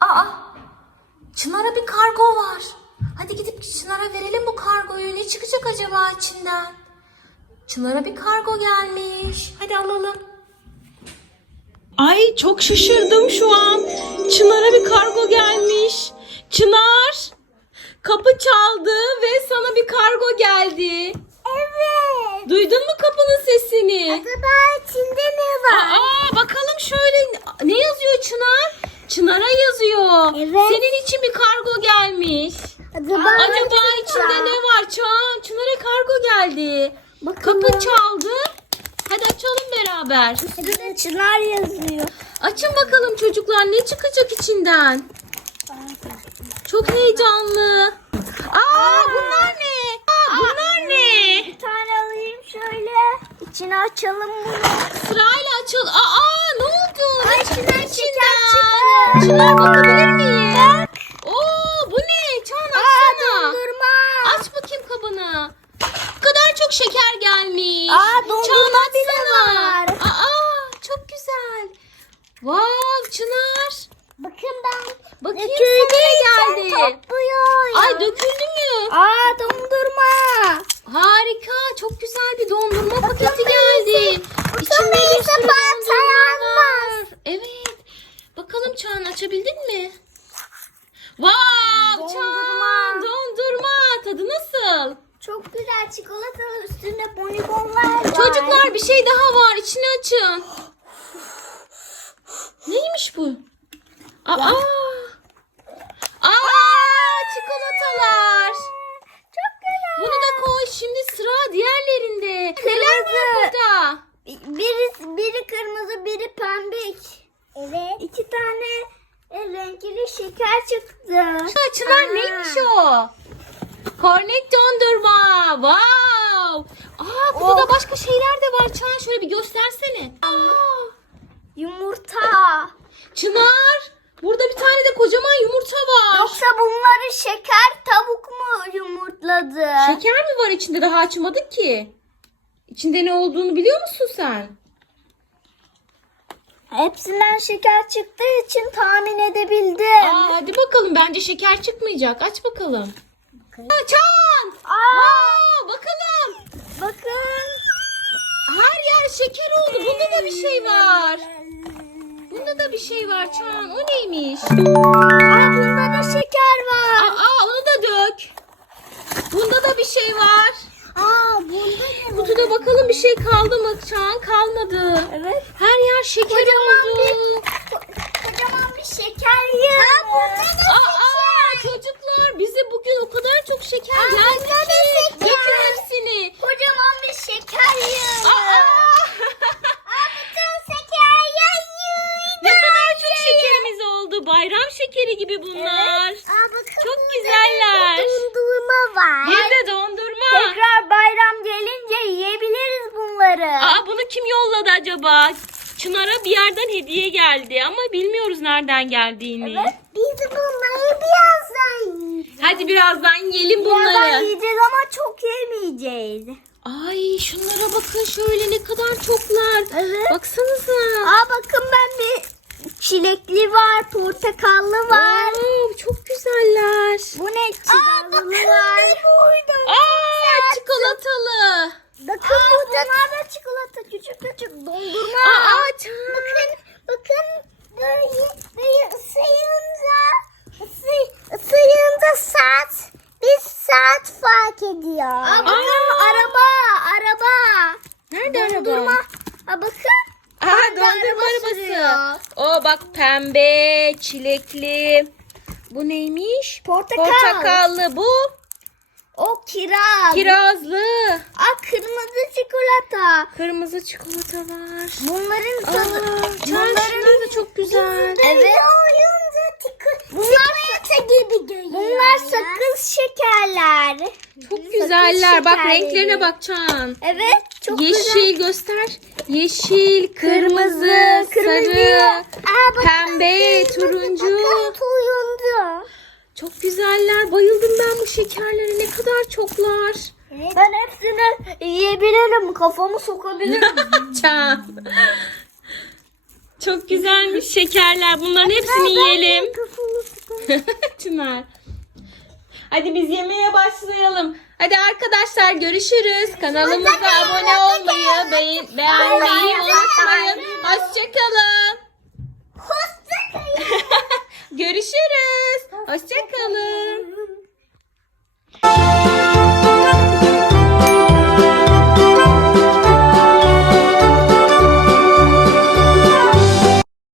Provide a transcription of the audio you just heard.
Aa, Çınar'a bir kargo var. Hadi gidip Çınar'a verelim bu kargoyu. Ne çıkacak acaba içinden? Çınar'a bir kargo gelmiş. Hadi alalım. Ay çok şaşırdım şu an. Çınar'a bir kargo gelmiş. Çınar, kapı çaldı ve sana bir kargo geldi. Evet. Duydun mu kapının sesini? Acaba içinde ne var? Aa bakalım şöyle ne yazıyor Çınar? Çınar'a yazıyor. Evet. Senin için bir kargo gelmiş. Acaba, Acaba içinde ne var? Çağan, Çınar'a kargo geldi. Bakalım. Kapı çaldı. Hadi açalım beraber. Üstünde Çınar yazıyor. Açın bakalım çocuklar ne çıkacak içinden? Çok heyecanlı. Aa bunlar ne? Aa, bunlar ne? Bir tane alayım şöyle. İçini açalım bunu. Sırayla açıl. Aa ne oldu? Ay, Ne çıktı içinden. Çınar bakabilir miyim? Oo bu ne? Çağan açsana. Dondurma. Aç bakayım kabını. Bu kadar çok şeker gelmiş. Aa, dondurma Çağan bile açsana. var. Aa çok güzel. Wow Çınar. Bakın ben. Bakayım Döküldü sana ne içi geldi. topluyor. Ay döküldü mü? Aa dondurma. Harika. Çok güzel bir dondurma paketi geldi. İçinde bir sürü dondurma var. Evet. Bakalım Çağan açabildin mi? Wow Çağan dondurma. Tadı nasıl? Çok güzel çikolatalı üstünde bonibonlar var. Çocuklar bir şey daha var. İçini açın. Neymiş bu? Aa! Aa! Çikolatalar. Çok güzel. Bunu da koy. Şimdi sıra diğerlerinde. Neler var burada? Biri, biri kırmızı, biri pembek. Evet. İki tane renkli şeker çıktı. Aa, Çınar Aa. neymiş o? Kornet dondurma. Wow. Aa burada da Oh. başka şeyler de var. Çağan şöyle bir göstersene. Aa, Yumurta. Çınar. Burada bir tane de kocaman yumurta var. Yoksa bunları şeker tavuk mu yumurtladı? Şeker mi var içinde daha açmadık ki? İçinde ne olduğunu biliyor musun sen? Hepsinden şeker çıktığı için tahmin edebildim. Aa, hadi bakalım bence şeker çıkmayacak. Aç bakalım. Aa, Çan! Aa, Aa, bakalım. bakın. Her yer şeker oldu. Bunda da bir şey var. Da bir şey var Çan. O neymiş? Aa, bunda da şeker Aa, var. aa, onu da dök. Bunda da bir şey var. Aa, bunda ne var? Kutuda bakalım bir şey kaldı mı Çan? Kalmadı. Evet. Her yer şeker Kocaman oldu. bir- Kocaman bir şeker yığını. Aa, çocuklar bize bugün o kadar çok şeker Aa, geldi bunda da ki. şeker. Dökün hepsini. Kocaman bir şeker yığını. Aa, Aa, bütün şeker yığını. ne kadar çok şekerimiz oldu. Bayram şekeri gibi bunlar. Aa, bakın Çok burada güzeller. Dondurma var. Bir de dondurma. Tekrar bayram gelince yiyebiliriz bunları. Aa, bunu kim yolladı acaba? Çınar'a bir yerden hediye geldi ama bilmiyoruz nereden geldiğini. Evet, biz bunları birazdan yiyeceğiz. Hadi birazdan yiyelim Birazdan bunları. yiyeceğiz ama çok yemeyeceğiz. Ay şunlara bakın şöyle ne kadar çoklar. Evet. Baksanıza. Aa bakın ben bir çilekli var, portakallı var. Wow, çok güzeller. Bu ne? Çikolatalı var. Aa, çikolatalı. Bakın burada. Bunlar da çikolata küçük küçük dondurma. Aa, Çağan. Bakın bakın böyle böyle ısıyınca ısı, ısıyınca saat bir saat fark ediyor. Aa, bakın Aa. araba araba. Nerede Dondurma. araba? Aa, bakın. Aa, Araba dondurma arabası. sürüyor. O bak pembe, çilekli. Bu neymiş? Portakal. Portakallı. Bu O kiraz. kirazlı. Aa, kırmızı çikolata. Kırmızı çikolata var. Bunların tadı. Şunlar da çok güzel. Evet. Bunlar gibi Bunlar sakız şekerler. Çok güzeller. Bak şekerleri. renklerine bak Çağan. Evet. Çok Yeşil güzel. göster. Yeşil, kırmızı, sarı, Aa, bakın, pembe, turuncu. Turuncu. Çok güzeller. Bayıldım ben bu şekerlere. Ne kadar çoklar. Ben hepsini yiyebilirim. Kafamı sokabilirim. Çağan. Çok güzelmiş şekerler. Bunların hepsini yiyelim. Çınar. Hadi biz yemeğe başlayalım. Hadi arkadaşlar görüşürüz. Kanalımıza abone olmayı, beğen- beğenmeyi unutmayın. Hoşçakalın. Hoşçakalın. Görüşürüz. Hoşçakalın.